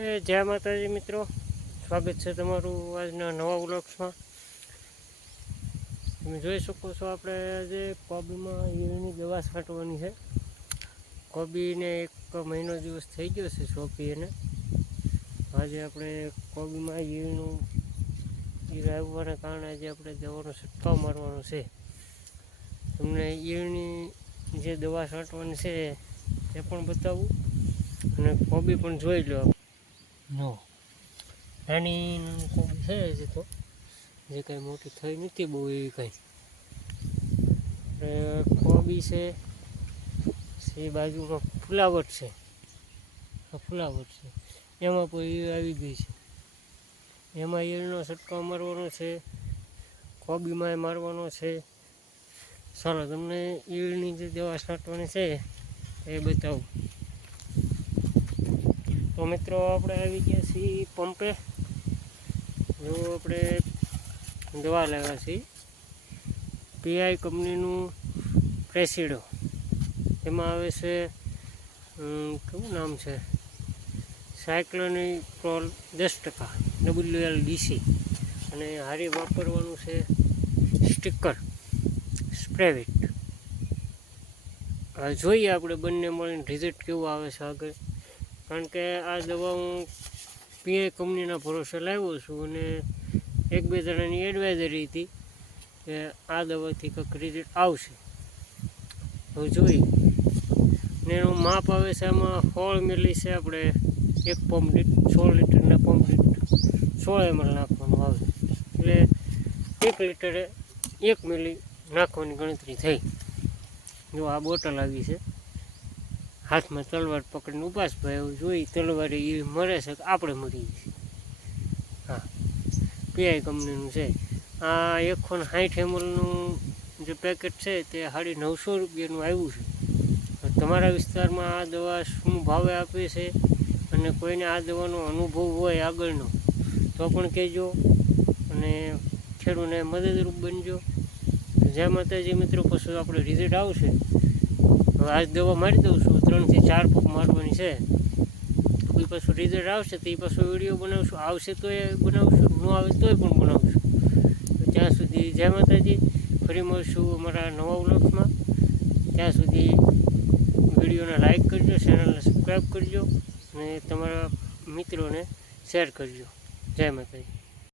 જય માતાજી મિત્રો. સ્વાગત છે તમારું આજના નવા વ્લોગ્સમાં. તમે જોઈ શકો છો આપણે આજે કોબીમાં ઈયળની દવા છાંટવાની છે. કોબીને એક મહિનો દિવસ થઈ ગયો છે સોંપી એને. આજે આપણે કોબીમાં ઈયળનું ઈર આવવાના કારણે આજે આપણે દવાનો છંટકાવ મારવાનો છે. તમને ઈયળની જે દવા છાંટવાની છે તે પણ બતાવું અને કોબી પણ જોઈ લો. નો. નાની કોબી છે હજી તો? જે કંઈ મોટી થઈ નથી બહુ એવી કંઈ. કોબી છે? એ બાજુમાં ફુલાવટ છે. ફુલાવટ છે. એમાં પણ ઈયળ આવી ગઈ છે. એમાં ઈયળનો છંટકાવ મારવાનો છે. કોબીમાં મારવાનો છે. ચાલો તમને ઈળની જે દવા છાંટવાની છે, એ બતાવું. તો મિત્રો આપણે આવી ગયા છીએ પંપે. જો આપણે દવા લાવ્યા છીએ. પીઆઈ કંપનીનું પ્રેસિડો. એમાં આવે છે કેવું નામ છે? સાયક્લોની પ્રોલ દસ ટકા ડબલ્યુ એલ ડીસી અને હારી વાપરવાનું છે સ્ટીકર, સ્પ્રેવિટ. જોઈએ આપણે બંને મળીને રિઝલ્ટ કેવું આવે છે આગળ. કારણ કે આ દવા હું પીએ કંપનીના ભરોસે લાવ્યો છું અને એક બે જણાની એડવાઇઝરી હતી કે આ દવાથી કંઈક રિઝલ્ટ આવશે. હવે જોઈએ. ને એનું માપ આવે છે આમાં સોળ મિલી છે આપણે એક પંપ દીઠ સોળ લીટરના પંપ દીઠ સોળ એમએલ નાખવાનું આવે. એટલે એક લીટરે એક મિલી નાખવાની ગણતરી થઈ. જો આ બોટલ આવી છે. હાથમાં તલવાર પકડીને ઉપાસ ભાઈ એવું જોઈ તલવારે એ મળે છે કે આપણે મરી જઈએ હા. પીઆઈ કંપનીનું છે. આ એકસો ને સાઠ એમએલનું જે પેકેટ છે તે સાડી નવસો રૂપિયાનું આવ્યું છે. તમારા વિસ્તારમાં આ દવા શું ભાવે આપે છે અને કોઈને આ દવાનો અનુભવ હોય આગળનો, તો પણ કહેજો અને ખેડૂને મદદરૂપ બનજો. જય માતાજી મિત્રો, પછી આપણે રિઝલ્ટ આવશે. હવે આજ દવા મારી દઉં છું. ત્રણથી ચાર પગ મારવાની છે. કોઈ પાછું રિઝલ્ટ આવશે તો એ પાછું વીડિયો બનાવશું. આવશે તો એ બનાવશું, ન આવે તોય પણ બનાવશું. તો ત્યાં સુધી જય માતાજી. ફરી મળશું અમારા નવા વ્લોગ્સમાં. ત્યાં સુધી વિડીયોને લાઇક કરજો ચેનલને સબસ્ક્રાઈબ કરજો અને તમારા મિત્રોને શેર કરજો. જય માતાજી.